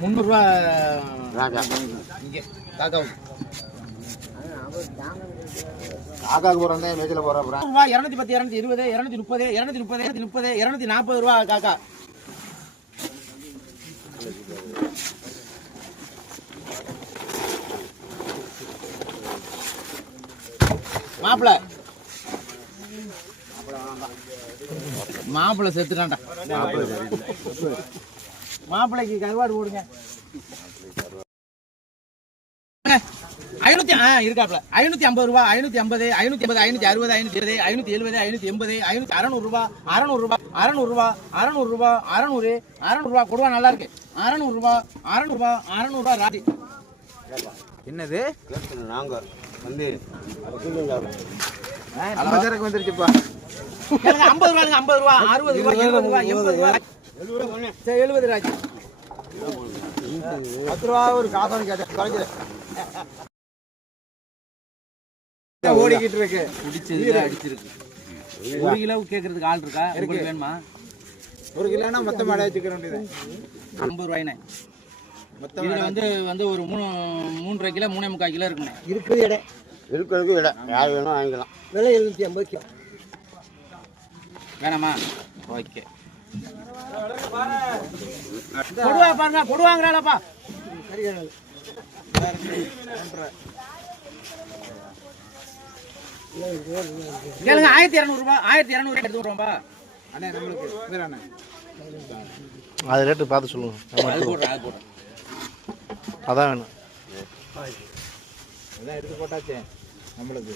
முந்நூறுரூவா ராஜா இங்கே காக்காவுக்கு காக்காக்கு தான் மேய்ச்சல போகிறோம் அப்புறம் ரூபா இரநூத்தி பத்து இரநூத்தி இருபது இரநூத்தி முப்பது இரநூத்தி முப்பது இரநூத்தி முப்பது இரநூத்தி நாற்பது ரூபா. காக்கா மாப்பிள மாப்பிள செத்துட்டான்டா. மாப்பிளைக்கு கருவாடு போடுங்க. ஐநூத்தி ஆ இருக்காப்ல ஐநூத்தி ஐம்பது ரூபா ஐநூத்தி ஐம்பது ஐநூத்தி ஐம்பது ஐநூத்தி அறுபது ஐநூத்தி இருபது ஐநூத்தி எழுபது ஐநூத்தி எண்பது ஐநூத்தி அறநூறு ரூபா அறநூறு ரூபா அறநூறு ரூபா அறநூறு ரூபா அறநூறு அறநூறு ரூபா கொடுவா நல்லா இருக்கு. அறநூறு ரூபா அறநூறு ரூபா அறநூறு ரூபா ராஜி. என்னது? நாங்கள் வந்து வந்துருச்சுப்பா. ஐம்பது ரூபாங்க ஐம்பது ரூபா அறுபது ரூபா எழுபது ரூபா எண்பது ரூபா சரி எழுபது ராஜி பத்து ரூபா ஒரு காசான்னு கேட்டேன். குறைஞ்சது ஓடிக்கிட்டு இருக்கு? பிடிச்சது அடிச்சிருக்கு ஒரு கிலோ கேட்கறதுக்கு ஆள் இருக்கா? உங்களுக்கு வேணுமா? ஒரு கிலோனா மொத்தம் அடைய வச்சுக்கிற வேண்டியது ஐம்பது ரூபாய்ண்ணே மொத்தம் இதுல வந்து வந்து ஒரு மூணு மூன்றரை கிலோ மூணே முக்கால் கிலோ இருக்குண்ணே. இருக்குது இடம் இருக்கிறதுக்கு இடம் யார் வேணும் வாங்கிக்கலாம். விலை எழுநூற்றி ஐம்பது கிலோ. வேணாமா? ஓகே. கொடுவா பாருங்க கொடுவாங்கிறாளப்பா கேளுங்க ஆயிரத்தி இரநூறுபா ஆயிரத்தி இரநூறு எடுத்து விடுவோம்பா அண்ணே நம்மளுக்கு அண்ணே. அது ரேட்டு பார்த்து சொல்லுங்க. அது போடுறேன் அது போடுறேன். அதான் வேணும். அதான் எடுத்து போட்டாச்சே நம்மளுக்கு.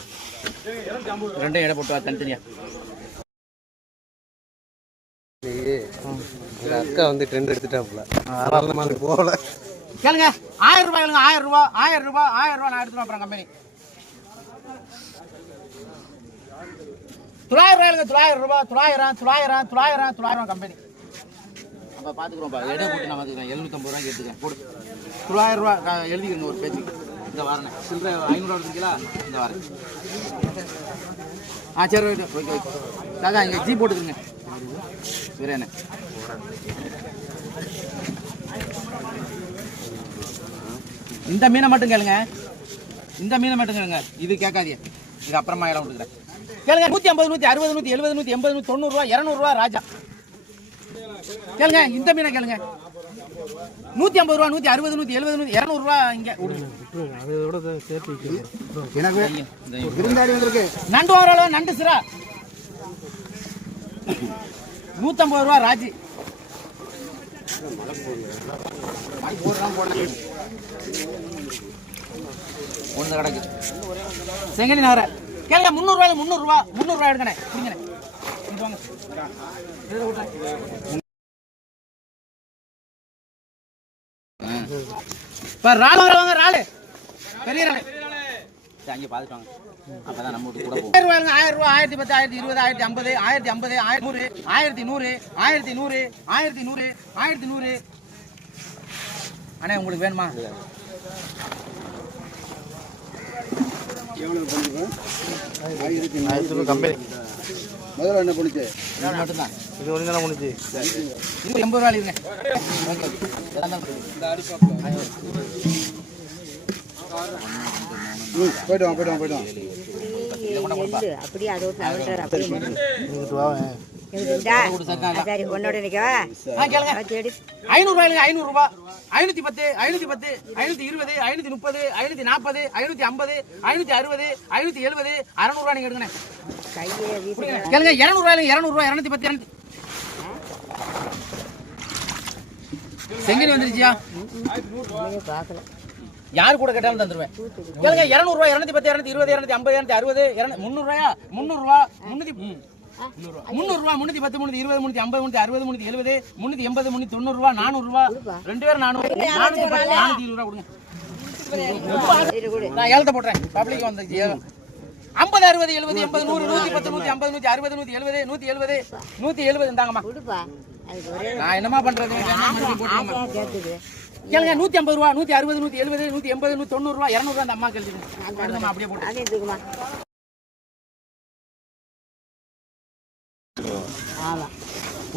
ரெண்டையும் எடை போட்டு வா அக்கா வந்து ட்ரெண்ட் எடுத்துட்டாப்புல. அதனால மாதிரி போகல கேளுங்க. ஆயிரம் ரூபாய் கேளுங்க. ஆயிரம் ரூபாய் ஆயிரம் ரூபாய் ஆயிரம் ரூபாய் நான் எடுத்துட்டு அப்புறம் கம்பெனி தொள்ளாயிரம் ரூபாய் கேளுங்க தொள்ளாயிரம் ரூபாய் தொள்ளாயிரம் தொள்ளாயிரம் தொள்ளாயிரம் தொள்ளாயிரம் கம்பெனி நம்ம பார்த்துக்குறோம்ப்பா எடை போட்டு நான் பார்த்துக்கிறேன் எழுநூத்தம்பது ரூபாய்க்கு எடுத்துக்கேன் போடு. தொள்ளாயிரம் ரூபாய் க- எழுதிக்கிறேங்க ஒரு பேச்சு இந்த வாரண்ணே சில்லறை ஐநூறுவா எடுத்துக்கலாம் இந்த வாரம் ஆ சரி ஓகே ஓகே ஓகே தாக்கா இங்கே ஜி போட்டுக்கிறேங்க. சரிண்ணே இந்த மீனை மட்டும் கேளுங்க. இந்த மீனை மட்டும் கேளுங்க. இது கேட்காதீங்க. இது அப்புறமா இடம் கொடுக்குறேன். கேளுங்க நூற்றி ஐம்பது நூற்றி அறுபது நூற்றி எழுபது நூற்றி எண்பது நூற்றி தொண்ணூறுரூவா இரநூறுவா ராஜா. கேளுங்க இந்த மீனை கேளுங்க. நூற்றி ஐம்பது ரூபா நூற்றி அறுபது நூற்றி எழுபது நூற்றி இரநூறுவா இங்கே எனக்கு. விருந்தாடி வந்திருக்கு. நண்டு வாங்குறாளோ நண்டு சிரா. நூற்றம்பது ரூபா ராஜி. ஒன்று கிடக்கு. செங்கலி நகர. கேளுங்க முந்நூறுரூவா முந்நூறுரூவா முந்நூறுரூவா எடுக்கணே பிடிங்கண்ணே இங்க வாங்க. இதில் இப்போ ராலு வாங்க ராலு பெரிய ராலு சரி, அங்கே பார்த்துட்டு வாங்க. அப்பதான் நம்ம கூட போகும் ஆயிரம் ரூபாய்ங்க ஆயிரம் ரூபாய் ஆயிரத்தி பத்து ஆயிரத்தி இருபது ஆயிரத்தி ஐம்பது ஆயிரத்தி ஐம்பது ஆயிரத்தி நூறு ஆயிரத்தி நூறு ஆயிரத்தி நூறு ஆயிரத்தி நூறு ஆயிரத்தி நூறு. அண்ணே உங்களுக்கு வேணுமா? ஆயிரத்தி கம்பெனி. முதல்ல என்ன பண்ணுச்சு? இது மட்டும்தான். இது தானே இது எண்பது ரூபா இருங்க தான் போயிட்டு வாங்க போயிட்டு வாங்க போயிட்டு வாங்க அப்படியே சரி உன்னோட ஐநூற்றி பத்து ஐநூற்றி பத்து ஐநூற்றி இருபது ஐநூற்றி முப்பது ஐநூற்றி நாற்பது ஐநூற்றி ஐம்பது ஐநூற்றி அறுபது ஐநூற்றி எழுபது அறநூறுவா நீங்கள் எடுங்கண்ணே கையை கேளுங்க இரநூறுவாயில இரநூறுவா இரநூத்தி பத்து இரநூத்தி செங்கல் வந்துருச்சியா பார்க்கல யார் கூட கேட்டாலும் தந்துருவேன். கேளுங்க இரநூறுவா இரநூத்தி பத்து இரநூத்தி இருபது இரநூத்தி ஐம்பது இரநூத்தி அறுபது முந்நூறுவாயா? முந்நூறுவா முந்நூத்தி முந்நூறுவா. முந்நூத்தி பத்து முந்நூத்தி இருபது முந்நூத்தி ஐம்பது முந்நூத்தி அறுபது முந்நூத்தி எழுபது முந்நூத்தி எண்பது முந்நூத்தி தொண்ணூறுவா நானூறுவா. ரெண்டு பேரும் நானூறு நானூத்தி பத்து நானூத்தி இருபது ரூபா கொடுங்க. நான் ஏழத்தை போடுறேன் பப்ளிக் வந்துச்சு ஐம்பது அறுபது எழுபது எண்பது நூறு நூத்தி பத்து நூத்தி ஐம்பது நூத்தி அறுபது நூத்தி எழுபது நூத்தி எழுபது நூத்தி எழுபது இந்தாங்கம்மா நான் என்னமா பண்றது? கேளுங்க நூத்தி ஐம்பது ரூபா நூத்தி அறுபது நூத்தி எழுபது நூத்தி எண்பது நூத்தி தொண்ணூறு ரூபா இரநூறு ரூபா அந்த அம்மா கேள்வி அப்படியே போட்டு.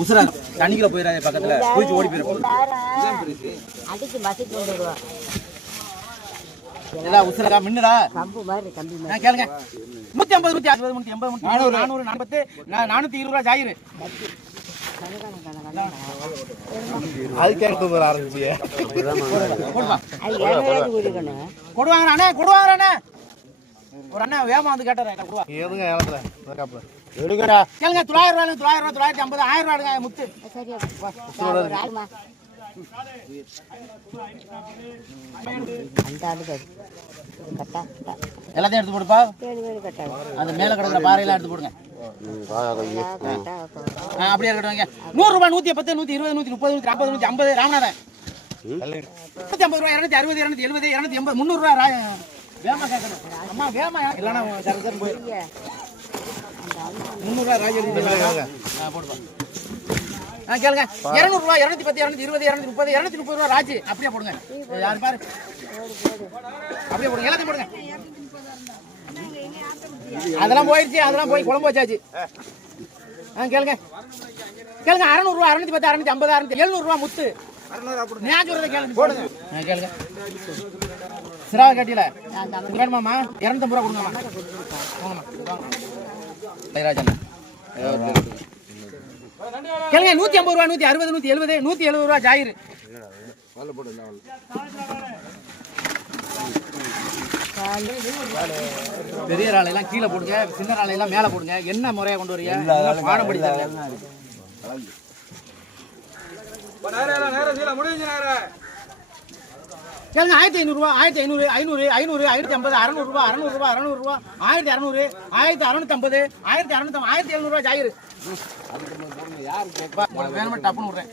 உசுரா தண்ணிக்குள்ள போயிடாதே பக்கத்துல. குளிச்சு ஓடி போயிடும் எல்லாரும் அடிச்சு மசிட்டு வந்துடுவோம் எல்லாம் உசுரா மின்னுடா. கம்பு மாதிரி கம்பி மாதிரி. நான் கேளுங்க. நூத்தி ஐம்பது நூத்தி அறுபது நூத்தி எண்பது நூத்தி நானூறு நானூறு நாற்பத்து நானூத்தி இருபது ரூபா ஜாயிரு. கணக்கான கணக்கான கொடுவாங்க அண்ணே கொடுவாங்க அண்ணே ஒரு அண்ணா வேகமா வந்து கேட்டாரு எதுங்க ஏலத்துல காப்புல எடுக்கடா கேளுங்க தொள்ளாயிரம் ரூபாய் தொள்ளாயிரம் ரூபாய் தொள்ளாயிரத்தி ஐம்பது ஆயிரம் ரூபாய் முத்து எல்லாத்தையும் எடுத்து போடுப்பா. அந்த மேல கிடக்குற பாறையெல்லாம் எடுத்து போடுங்க. அப்படியே இருக்கட்டும் நூறு ரூபாய் நூத்தி பத்து நூத்தி இருபது நூத்தி முப்பது நூத்தி ஐம்பது நூத்தி ஐம்பது ராமநாதன். நூத்தி ஐம்பது ரூபாய் இருநூத்தி அறுபது இருநூத்தி எழுபது இருநூத்தி எண்பது முந்நூறு ரூபாய் ராய வேமா கேட்கணும் அம்மா வேமா இல்லைன்னா சரி சரி போய் முந்நூறு ரூபாய் ராஜ் எழுதி ஆ போடுப்பா ஆ கேளுங்க. இருநூறு ரூபாய் இருநூத்தி பத்து இருநூத்தி இருபது இருநூத்தி முப்பது இருநூத்தி முப்பது ரூபாய் ராஜ். அப்படியே போடுங்க. யாரு பாரு. அப்படியே போடுங்க. எல்லாத்தையும் போடுங்க. அதெல்லாம் போயிடுச்சு அதெல்லாம் போய் குழம்பு வச்சாச்சு. ஆ கேளுங்க. கேளுங்க அறநூறுவா அறுநூத்தி பத்து அறுநூத்தி ஐம்பது அறுநூத்தி எழுநூறுவா முத்து. நான் சொல்றதை கேளுங்க. போடுங்க. கேளுங்க. சிரா கட்டியில வேணுமாம்மா? இரநூத்தம்பது ரூபா கொடுங்கம்மா. போங்கம்மா வாங்க. கேளுங்க நூத்தி ஐம்பது ரூபா நூத்தி அறுபது நூத்தி எழுபது நூத்தி எழுபது ரூபா ஜாயிரு. பெரிய ராலையெல்லாம் கீழே போடுங்க சின்ன ராலையெல்லாம் மேலே போடுங்க. என்ன முறையா கொண்டு வரீங்க? பாடம் படித்தாங்க கேளுங்க ஆயிரத்தி ஐநூறுரூவா ஆயிரத்தி ஐநூறு ஐநூறு ஐநூறு ஆயிரத்தி ஐம்பது அறநூறுவா அறநூறுவா அறநூறுவா ஆயிரத்தி அறநூறு ஆயிரத்தி அறநூத்தி ஐம்பது ஆயிரத்தி அறநூத்தி ஆயிரத்தி எழுநூறுவா ஜாயிரு. வேணுமா டப்புன்னு விட்றேன்.